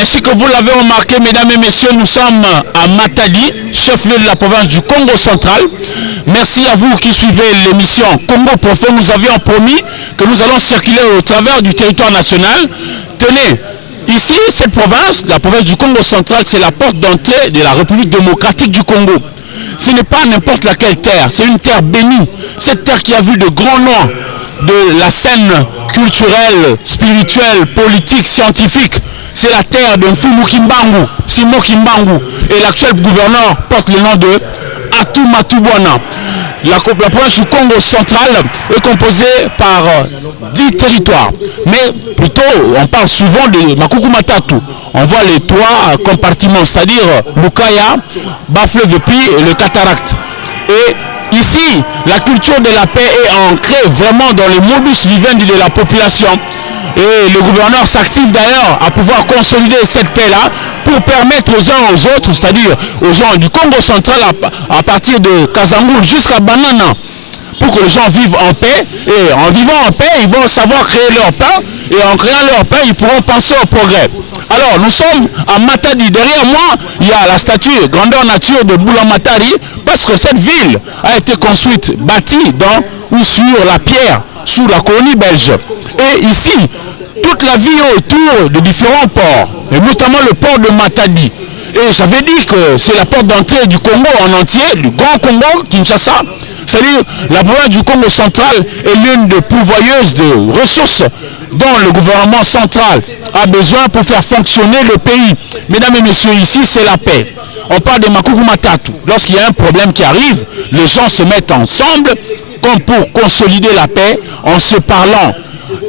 Ainsi que vous l'avez remarqué, mesdames et messieurs, nous sommes à Matadi, chef-lieu de la province du Congo central. Merci à vous qui suivez l'émission Congo Profond. Nous avions promis que nous allons circuler au travers du territoire national. Tenez, ici, cette province, la province du Congo central, c'est la porte d'entrée de la République démocratique du Congo. Ce n'est pas n'importe laquelle terre, c'est une terre bénie. Cette terre qui a vu de grands noms de la scène culturelle, spirituelle, politique, scientifique. C'est la terre de Mfumu Kimbangu, Simon Kimbangu. Et l'actuel gouverneur porte le nom de Atou Matubwana. La province du Congo central est composée par 10 territoires. Mais plutôt, on parle souvent de Makuku Matatu. On voit les 3 compartiments, c'est-à-dire Lukaya, Bafleuve-Pi et le Cataracte. Et ici, la culture de la paix est ancrée vraiment dans le modus vivendi de la population. Et le gouverneur s'active d'ailleurs à pouvoir consolider cette paix-là pour permettre aux uns aux autres, c'est-à-dire aux gens du Congo central à partir de Kazangoul jusqu'à Banana, pour que les gens vivent en paix. Et en vivant en paix, ils vont savoir créer leur pain. Et en créant leur pain, ils pourront penser au progrès. Alors, nous sommes à Matadi. Derrière moi, il y a la statue grandeur nature de Boulamatari, parce que cette ville a été construite, bâtie dans ou sur la pierre, sous la colonie belge. Et ici, toute la vie autour de différents ports, et notamment le port de Matadi. Et j'avais dit que c'est la porte d'entrée du Congo en entier, du Grand Congo, Kinshasa. C'est-à-dire la province du Congo central est l'une des pourvoyeuses de ressources dont le gouvernement central a besoin pour faire fonctionner le pays. Mesdames et messieurs, ici c'est la paix. On parle de Makuku Matatu. Lorsqu'il y a un problème qui arrive, les gens se mettent ensemble comme pour consolider la paix en se parlant.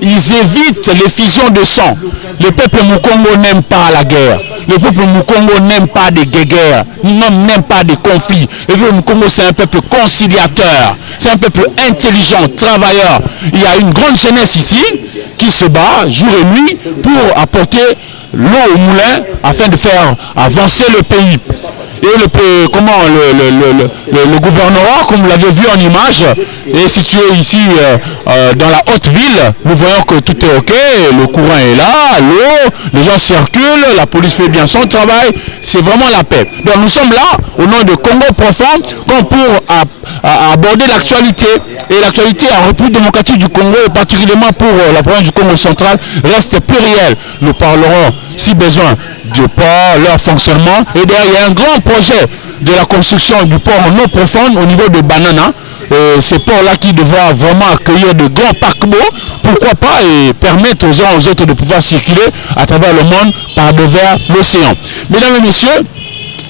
Ils évitent les fusions de sang. Le peuple Mukongo n'aime pas la guerre. Le peuple Mukongo n'aime pas des guerres, n'aime pas des conflits. Le peuple Mukongo, c'est un peuple conciliateur. C'est un peuple intelligent, travailleur. Il y a une grande jeunesse ici qui se bat jour et nuit pour apporter l'eau au moulin afin de faire avancer le pays. Et le gouvernorat, comme vous l'avez vu en image, est situé ici dans la haute ville. Nous voyons que tout est ok, le courant est là, l'eau, les gens circulent, la police fait bien son travail, c'est vraiment la paix. Donc nous sommes là, au nom de Congo Profond, comme pour aborder l'actualité. Et l'actualité en République démocratique du Congo, et particulièrement pour la province du Congo central, reste plurielle. Nous parlerons, si besoin, du port, leur fonctionnement. Et derrière, il y a un grand projet de la construction du port en eau profonde au niveau de Banana. Ces ports-là qui devra vraiment accueillir de grands paquebots, pourquoi pas, et permettre aux uns aux autres de pouvoir circuler à travers le monde par devers l'océan. Mesdames et messieurs,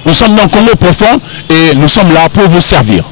nous sommes dans le Congo profond et nous sommes là pour vous servir.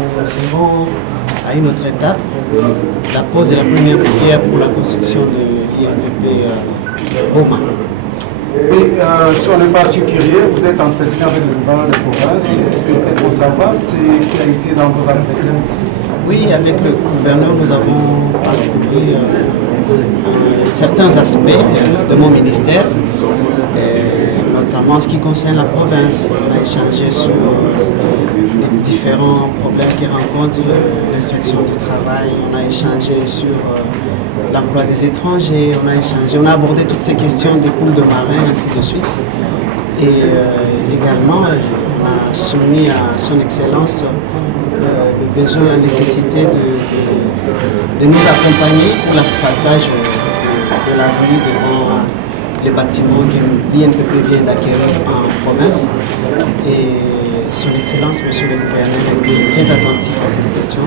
nous serons à une autre étape, la pose de la première pierre pour la construction de l'INPP Boma. Et si on n'est pas si curieux, vous êtes entretenu avec le gouvernement de province. Est-ce que peut-être pour savoir ce qui a été dans vos entretiens? Oui, avec le gouverneur, nous avons parcouru certains aspects de mon ministère, notamment en ce qui concerne la province. On a échangé sur les différents problèmes que rencontre l'inspection du travail. On a échangé sur l'emploi des étrangers. On a abordé toutes ces questions des poules de marins, ainsi de suite. Et également, on a soumis à son excellence le besoin, la nécessité de nous accompagner pour l'asphaltage de l'avenue devant les bâtiments que l'INPP vient d'acquérir en province. Et son excellence, monsieur le gouverneur, a été très attentif à cette question.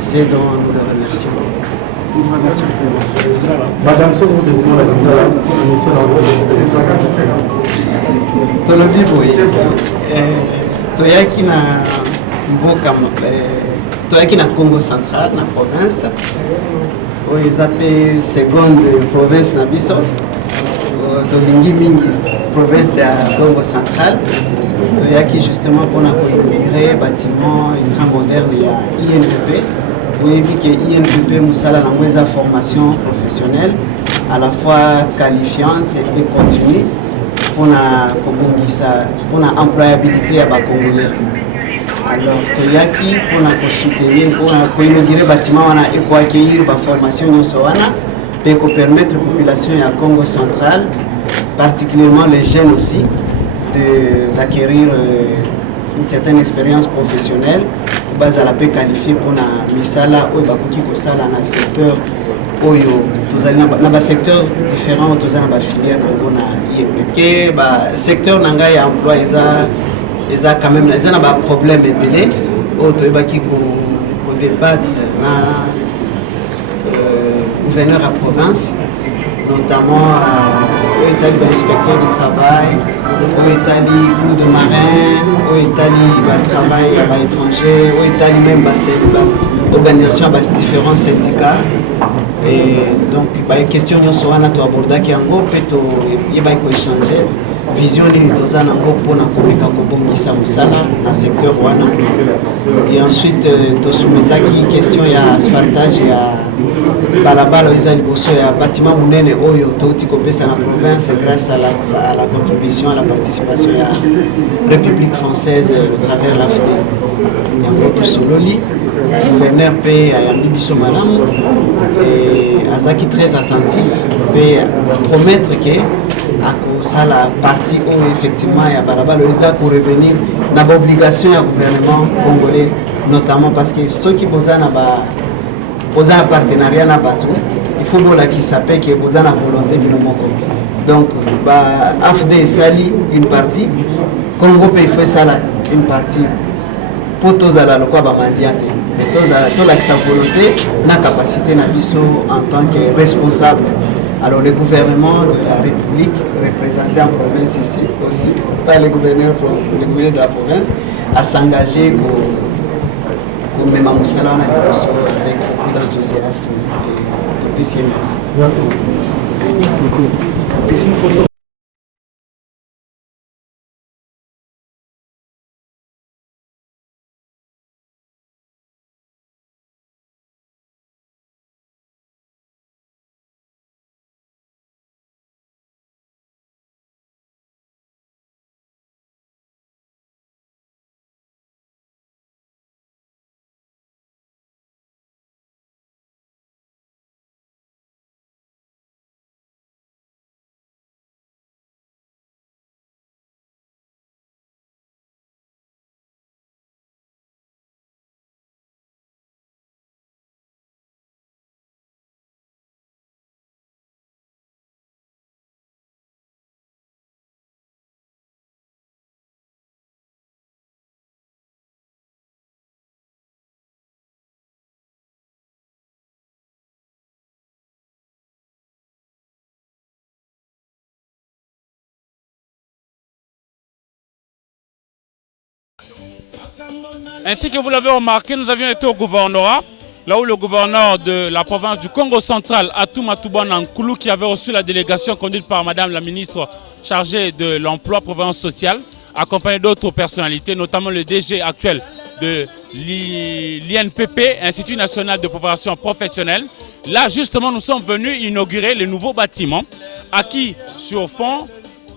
C'est dont nous le remercions. Madame Sogo, président de la mission tolobi boye toyaki na mboka toyaki na Congo central na province oyo eza mpe seconde province na biso tolingi mingi province ya Congo central toyaki justement mpona koinaugure bâtiment ultra moderne ya INPP. oyebi ke INPP mosala nango eza formation professionnelle à la fois qualifiante et continue mpona kobongisa mpona employabilité ya bacongolais. Alors toyaki mpona kosoutenir mpona koinaugure bâtiment wana ekoaccueillir baformation nyonso wana mpe kopermettre population ya Congo central, particulièrement les jeunes aussi, d'acquérir une certaine expérience professionnelle bazala mpe qualifié mpona misala oyo bakoki kosala na secteur oyo tozali na basecteur différent oyo toza na bafilière nango na INPP. Basecteur na ngai ya emploi eza quand même eza na baproblème ebele oyo toyebaki kodébattre na gouverneur ya province, notamment oyo etali bainspecteur du travail, oyo etali cours de marin, oyo etali batravail ya baétranger, oyo etali même organisation ya différents syndicats. Et donc question nyonso wana toabordaki yango mpe toyebaki koéchange vision nini toza nango mpona komeka kobongisa mosala na secteur wana. Et ensuite tosoumetaki question ya asphaltage ya balabala oyo eza liboso ya bâtiment monene oyo touti kopesa na province grâce à la contribution, à la participation ya République française au travers l'AFD. yango tosololi gouverneur mpe ayambi biso malamu azaki très attentif mpe promettre ke akosala partie oyo effectivement ya balabala oyo eza korevenir na baobligation ya gouvernement congolais, notamment parce que soki boza na partenariat na bato il faut bolakisa mpe ke boza na volonté bino moko. Donc AFD esali une partie, Congo mpe il faut esala une partie pour tozala lokwa bamandia te tolakisa volonté na capacité na biso en tant que responsable. Alors le gouvernement de la République, représenté en province ici aussi par le gouverneur de la province, a s'engagé pour même à Moussala avec d'enthousiasme et de merci. Merci. Ainsi que vous l'avez remarqué, nous avions été au gouvernorat, là où le gouverneur de la province du Congo central, Atouma Toubana Nkoulou, qui avait reçu la délégation conduite par Madame la ministre chargée de l'emploi, province sociale, accompagné d'autres personnalités, notamment le DG actuel de l'INPP, Institut national de préparation professionnelle. Là, justement, nous sommes venus inaugurer le nouveau bâtiment, acquis sur fond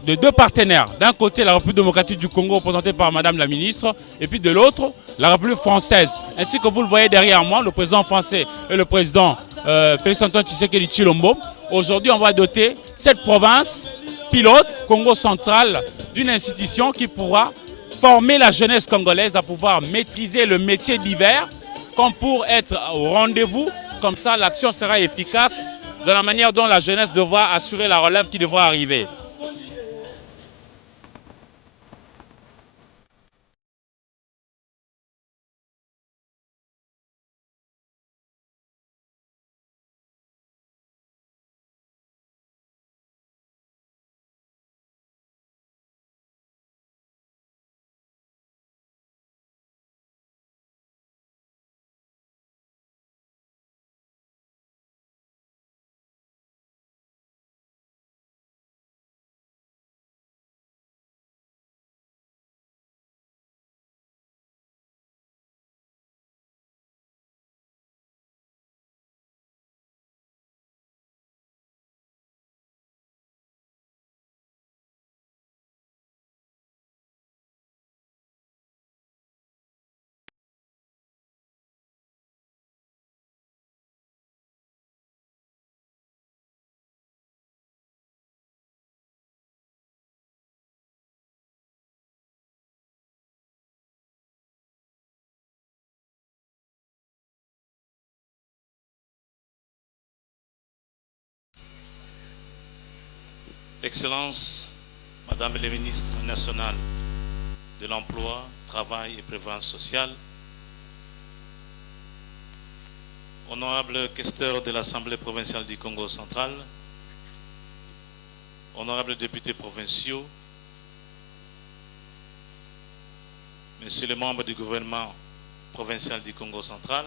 de deux partenaires. D'un côté, la République démocratique du Congo, représentée par Madame la ministre, et puis de l'autre, la République française. Ainsi que vous le voyez derrière moi, le président français et le président Félix-Antoine Tshisekedi Tshilombo. Aujourd'hui, on va doter cette province pilote, Congo central, d'une institution qui pourra former la jeunesse congolaise à pouvoir maîtriser le métier d'hiver, comme pour être au rendez-vous. Comme ça, l'action sera efficace de la manière dont la jeunesse devra assurer la relève qui devra arriver. Excellences, Madame la ministre nationale de l'Emploi, Travail et Prévoyance sociale, honorable questeur de l'Assemblée provinciale du Congo central, honorables députés provinciaux, messieurs les membres du gouvernement provincial du Congo central,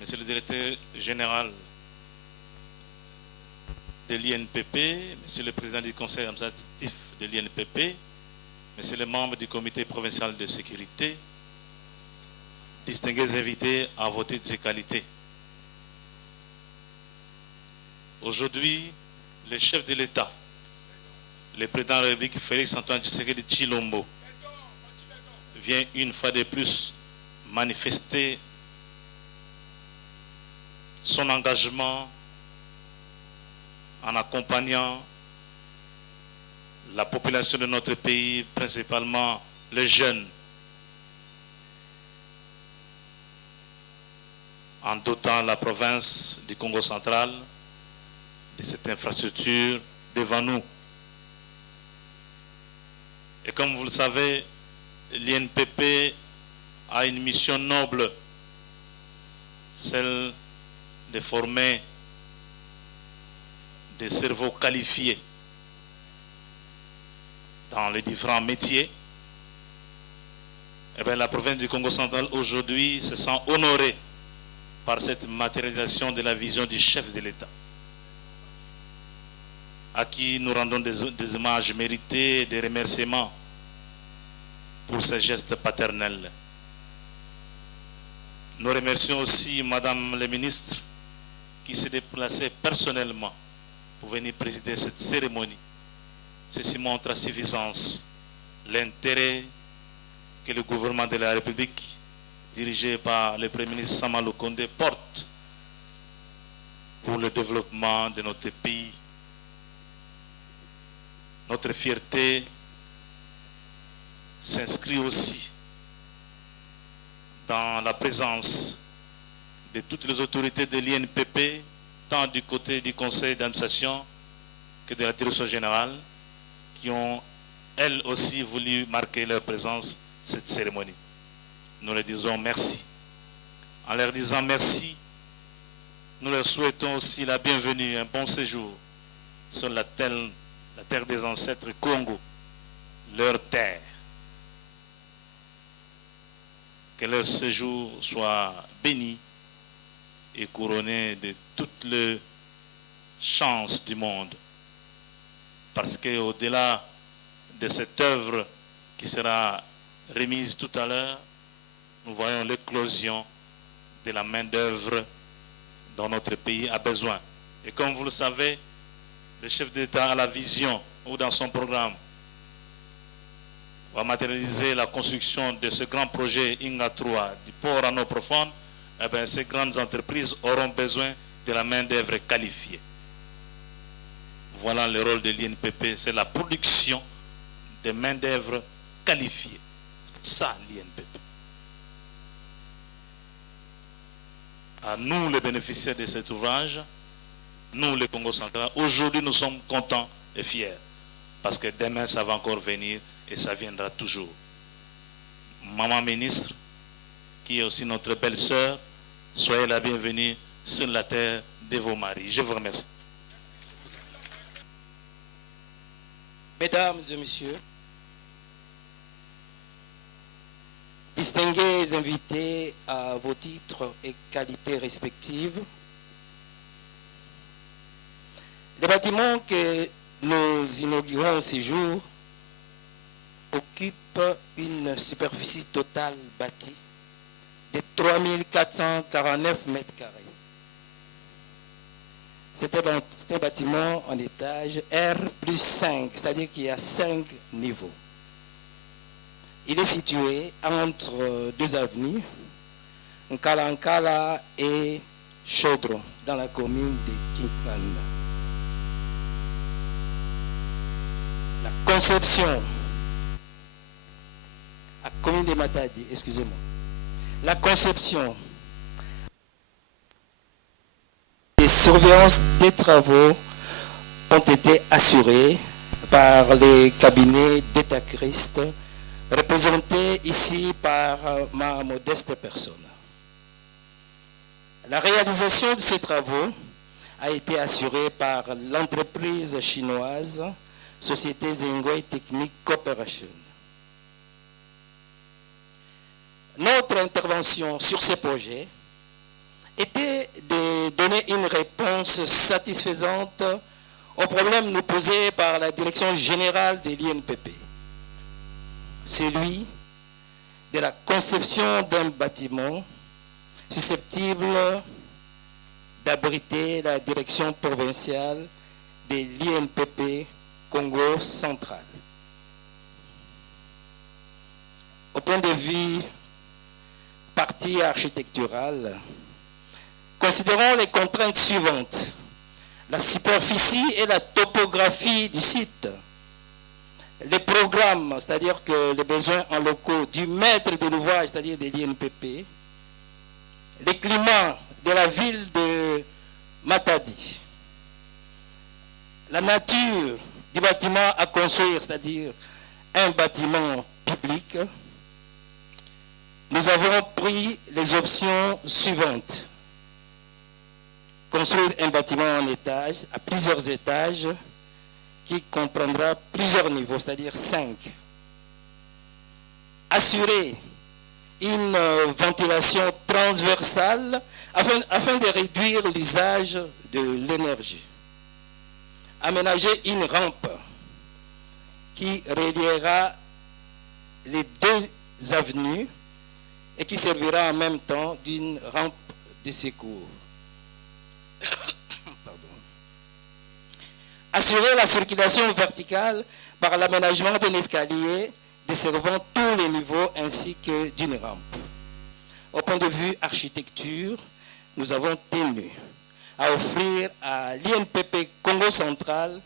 monsieur le directeur général de l'INPP, monsieur le président du conseil administratif de l'INPP, monsieur les membres du comité provincial de sécurité, distingués invités à voter de ces qualités. Aujourd'hui, le chef de l'État, le président de la République Félix-Antoine Tshisekedi Tshilombo, vient une fois de plus manifester son engagement en accompagnant la population de notre pays, principalement les jeunes, en dotant la province du Congo central de cette infrastructure devant nous. Et comme vous le savez, l'INPP a une mission noble, celle de former des cerveaux qualifiés dans les différents métiers. Eh bien, la province du Congo central aujourd'hui se sent honorée par cette matérialisation de la vision du chef de l'État, à qui nous rendons des hommages mérités, des remerciements pour ces gestes paternels. Nous remercions aussi Madame la ministre qui s'est déplacée personnellement pour venir présider cette cérémonie. Ceci montre à suffisance l'intérêt que le gouvernement de la République, dirigé par le Premier ministre Samalou Kondé, porte pour le développement de notre pays. Notre fierté s'inscrit aussi dans la présence de toutes les autorités de l'INPP, tant du côté du conseil d'administration que de la direction générale, qui ont elles aussi voulu marquer leur présence cette cérémonie. Nous leur disons merci. En leur disant merci, nous leur souhaitons aussi la bienvenue, un bon séjour sur la terre des ancêtres Congo, leur terre. que leur séjour soit béni et couronné de toutes les chances du monde. Parce qu'au-delà de cette œuvre qui sera remise tout à l'heure, nous voyons l'éclosion de la main-d'œuvre dont notre pays a besoin. Et comme vous le savez, le chef d'État a la vision, ou dans son programme, va matérialiser la construction de ce grand projet Inga 3 du port en eau profonde. Eh bien, ces grandes entreprises auront besoin de la main-d'œuvre qualifiée. Voilà le rôle de l'INPP, c'est la production de main-d'œuvre qualifiée. Ça, l'INPP. À nous, les bénéficiaires de cet ouvrage, nous, le Congo central, aujourd'hui, nous sommes contents et fiers. Parce que demain, ça va encore venir et ça viendra toujours. Maman ministre, qui est aussi notre belle-sœur, soyez la bienvenue sur la terre de vos maris. Je vous remercie. Mesdames et messieurs, distingués invités à vos titres et qualités respectives, les bâtiments que nous inaugurons ces jours occupent une superficie totale bâtie de 3449 mètres carrés. C'est un bâtiment en étage R+5, c'est-à-dire qu'il y a 5 niveaux. Il est situé entre deux avenues, Nkalankala et Chaudron, dans la commune de Kinkanda. La conception, la commune de Matadi, excusez-moi. La conception et surveillance des travaux ont été assurées par les cabinets d'État Christ, représentés ici par ma modeste personne. La réalisation de ces travaux a été assurée par l'entreprise chinoise Société Zengoi Technique Corporation. Notre intervention sur ces projets était de donner une réponse satisfaisante aux problèmes nous posés par la direction générale de l'INPP. Celui de la conception d'un bâtiment susceptible d'abriter la direction provinciale de l'INPP Congo central. Au point de vue partie architecturale, considérons les contraintes suivantes. La superficie et la topographie du site. Les programmes, c'est-à-dire que les besoins en locaux du maître de l'ouvrage, c'est-à-dire de l'INPP. Les climats de la ville de Matadi. La nature du bâtiment à construire, c'est-à-dire un bâtiment public. Nous avons pris les options suivantes. Construire un bâtiment en étage, à plusieurs étages, qui comprendra plusieurs niveaux, c'est-à-dire 5. Assurer une ventilation transversale afin de réduire l'usage de l'énergie. Aménager une rampe qui reliera les deux avenues et qui servira en même temps d'une rampe de secours. Assurer la circulation verticale par l'aménagement d'un escalier desservant tous les niveaux ainsi que d'une rampe. Au point de vue architecture, nous avons tenu à offrir à l'INPP Congo central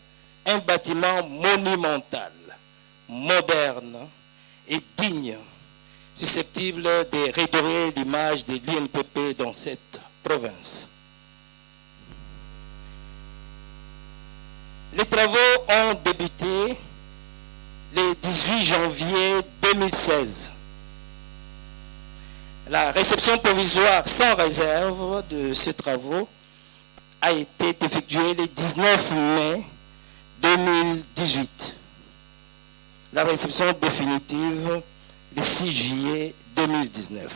un bâtiment monumental, moderne et digne, susceptible de redorer l'image de l'INPP dans cette province. Les travaux ont débuté le 18 janvier 2016. La réception provisoire sans réserve de ces travaux a été effectuée le 19 mai 2018. La réception définitive le 6 juillet 2019.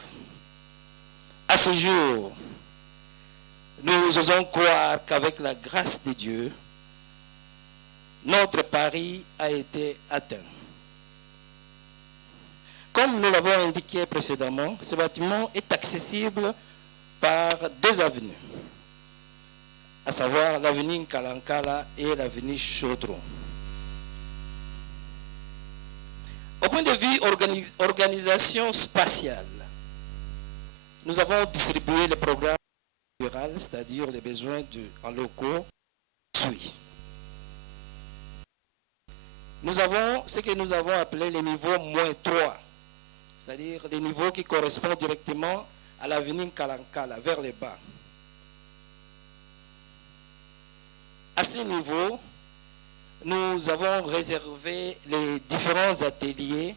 À ce jour, nous osons croire qu'avec la grâce de Dieu, notre pari a été atteint. Comme nous l'avons indiqué précédemment, ce bâtiment est accessible par deux avenues, à savoir l'avenue Nkalankala et l'avenue Chaudron. Au point de vue organisation spatiale, nous avons distribué le programme rural, c'est-à-dire les besoins en locaux, suit. Nous avons ce que nous avons appelé les niveaux -3, c'est-à-dire les niveaux qui correspondent directement à l'avenue Kalankala, vers le bas. À ce niveau, nous avons réservé les différents ateliers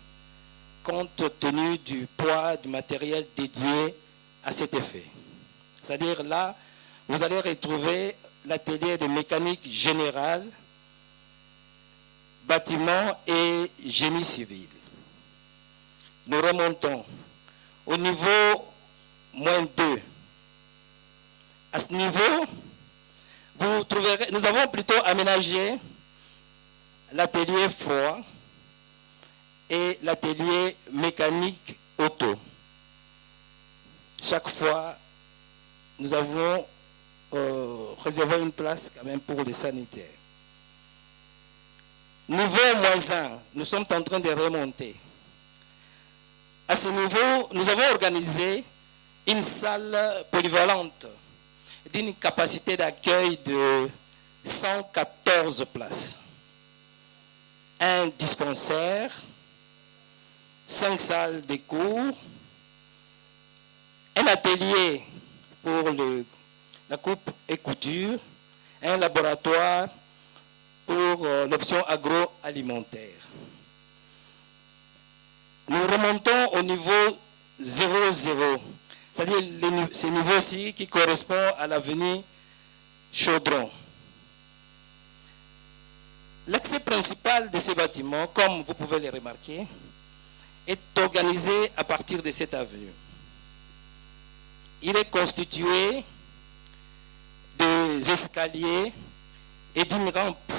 compte tenu du poids du matériel dédié à cet effet. C'est-à-dire là, vous allez retrouver l'atelier de mécanique générale, bâtiment et génie civil. Nous remontons au niveau -2. À ce niveau, vous trouverez, nous avons plutôt aménagé l'atelier froid et l'atelier mécanique auto. Chaque fois, nous avons réservé une place quand même pour les sanitaires. Niveau -1, nous sommes en train de remonter. À ce niveau, nous avons organisé une salle polyvalente d'une capacité d'accueil de 114 places. Un dispensaire, 5 salles de cours, un atelier pour la coupe et couture, un laboratoire pour l'option agroalimentaire. Nous remontons au niveau 00, c'est-à-dire ce niveau-ci qui correspond à l'avenue Chaudron. L'accès principal de ces bâtiments, comme vous pouvez le remarquer, est organisé à partir de cette avenue. Il est constitué des escaliers et d'une rampe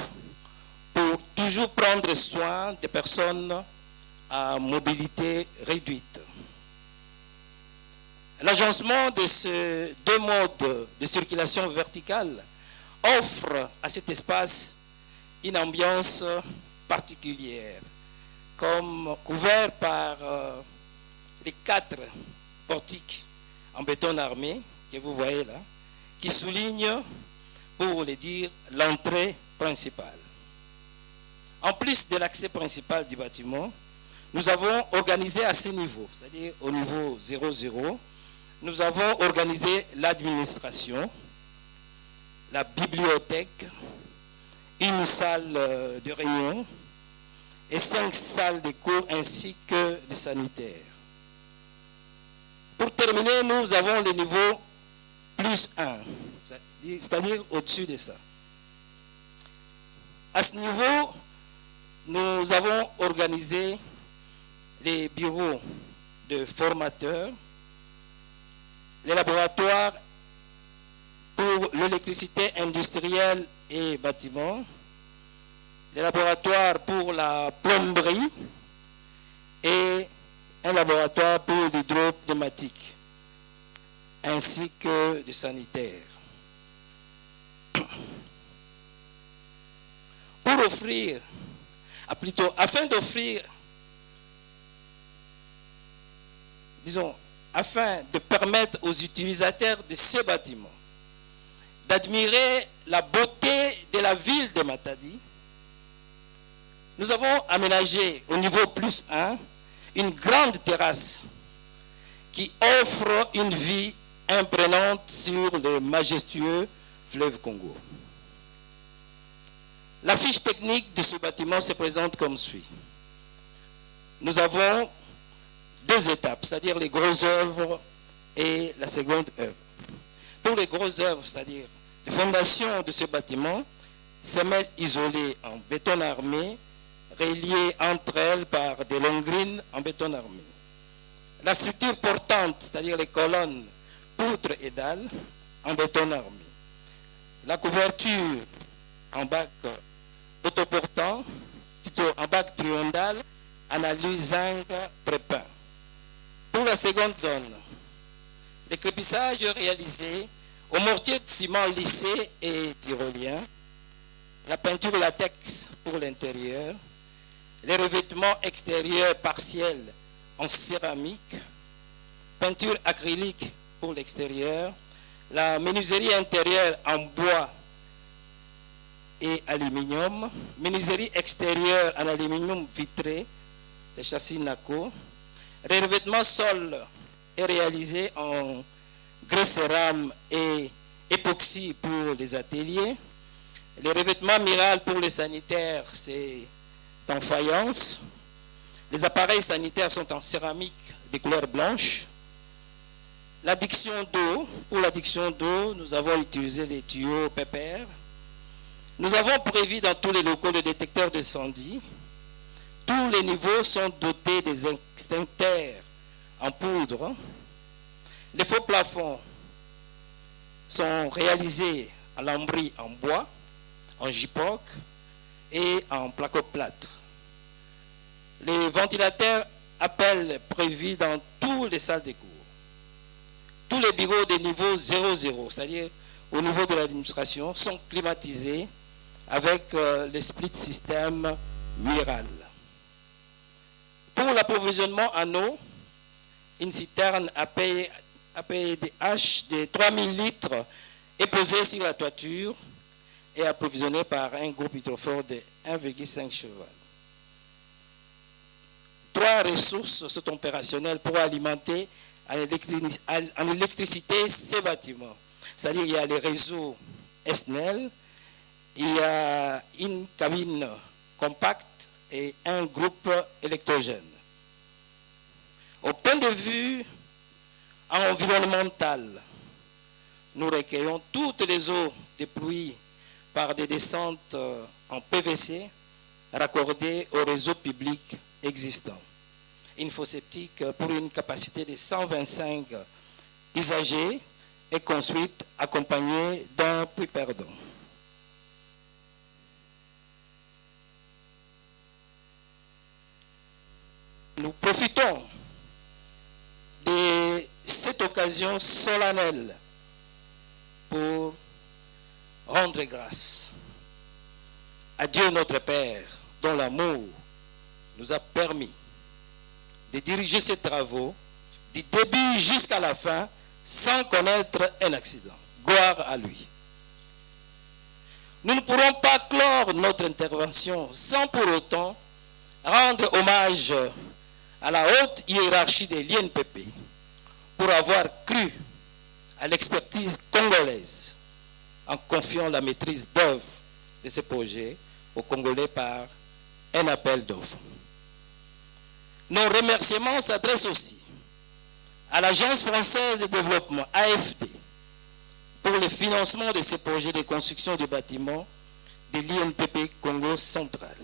pour toujours prendre soin des personnes à mobilité réduite. L'agencement de ces deux modes de circulation verticale offre à cet espace une ambiance particulière, comme couvert par les 4 portiques en béton armé que vous voyez là, qui soulignent, pour le dire, l'entrée principale. En plus de l'accès principal du bâtiment, nous avons organisé à ce niveau, c'est-à-dire au niveau 00, nous avons organisé l'administration, la bibliothèque, une salle de réunion et 5 salles de cours ainsi que des sanitaires. Pour terminer, nous avons le niveau +1, c'est-à-dire au-dessus de ça. À ce niveau, nous avons organisé les bureaux de formateurs, les laboratoires pour l'électricité industrielle et bâtiment, les laboratoires pour la plomberie et un laboratoire pour l'hydropneumatique, ainsi que du sanitaire. Pour offrir, afin d'offrir, afin de permettre aux utilisateurs de ce bâtiment d'admirer la beauté de la ville de Matadi, nous avons aménagé au niveau +1 une grande terrasse qui offre une vue imprenante sur le majestueux fleuve Congo. La fiche technique de ce bâtiment se présente comme suit. Nous avons 2 étapes, c'est-à-dire les grosses œuvres et la seconde œuvre. Pour les grosses œuvres, c'est-à-dire les fondations de ce bâtiment, semelles isolées en béton armé, reliées entre elles par des longrines en béton armé. La structure portante, c'est-à-dire les colonnes, poutres et dalles en béton armé. La couverture en bac autoportant, plutôt en bac triondal, en alu zinc prépeint. Pour la seconde zone, les crépissages réalisés au mortier de ciment lissé et tyrolien, la peinture latex pour l'intérieur, les revêtements extérieurs partiels en céramique, peinture acrylique pour l'extérieur, la menuiserie intérieure en bois et aluminium, menuiserie extérieure en aluminium vitré, les châssis NACO, les revêtements sol est réalisé en grès cérame et époxy pour les ateliers, les revêtements miral pour les sanitaires, c'est en faïence, les appareils sanitaires sont en céramique de couleur blanche. L'adduction d'eau, pour l'adduction d'eau, nous avons utilisé les tuyaux pépères. Nous avons prévu dans tous les locaux le détecteur d'incendie. Tous les niveaux sont dotés des extincteurs en poudre. Les faux plafonds sont réalisés en lambris en bois, en gyproc et en placo-plâtre. Les ventilateurs appellent prévus dans toutes les salles de cours. Tous les bureaux de niveau 00, c'est-à-dire au niveau de l'administration, sont climatisés avec le split système Miral. Pour l'approvisionnement en eau, une citerne APDH de 3000 litres est posée sur la toiture et approvisionnée par un groupe hydrofort de 1,5 cheval. 3 ressources sont opérationnelles pour alimenter en électricité ces bâtiments. C'est-à-dire qu'il y a les réseaux SNEL, il y a une cabine compacte et un groupe électrogène. Au point de vue environnemental, nous recueillons toutes les eaux de pluie par des descentes en PVC raccordées au réseau public existant. Une fosse septique pour une capacité de 125 usagers est construite accompagnée d'un puits perdant. Nous profitons de cette occasion solennelle pour rendre grâce à Dieu notre Père, dont l'amour nous a permis de diriger ces travaux du début jusqu'à la fin sans connaître un accident. Gloire à lui. Nous ne pourrons pas clore notre intervention sans pour autant rendre hommage à la haute hiérarchie de l'INPP pour avoir cru à l'expertise congolaise en confiant la maîtrise d'œuvre de ces projets aux Congolais par un appel d'offres. Nos remerciements s'adressent aussi à l'Agence française de développement, AFD, pour le financement de ces projets de construction de bâtiments de l'INPP Congo central.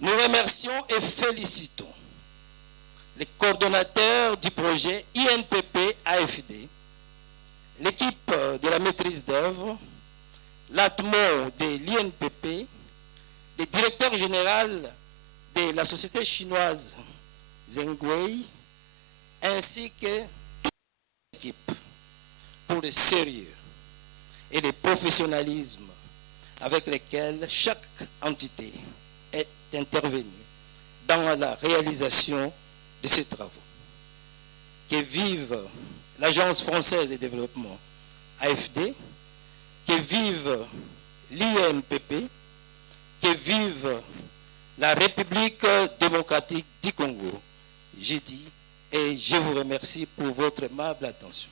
Nous remercions et félicitons les coordonnateurs du projet INPP AFD, l'équipe de la maîtrise d'œuvre, l'ATMO de l'INPP, le directeur général de la société chinoise Zhengwei, ainsi que toute l'équipe pour le sérieux et le professionnalisme avec lesquels chaque entité est intervenue dans la réalisation de ces travaux. Que vive l'Agence française de développement AFD, que vive l'INPP, que vive la République démocratique du Congo. J'ai dit et je vous remercie pour votre aimable attention.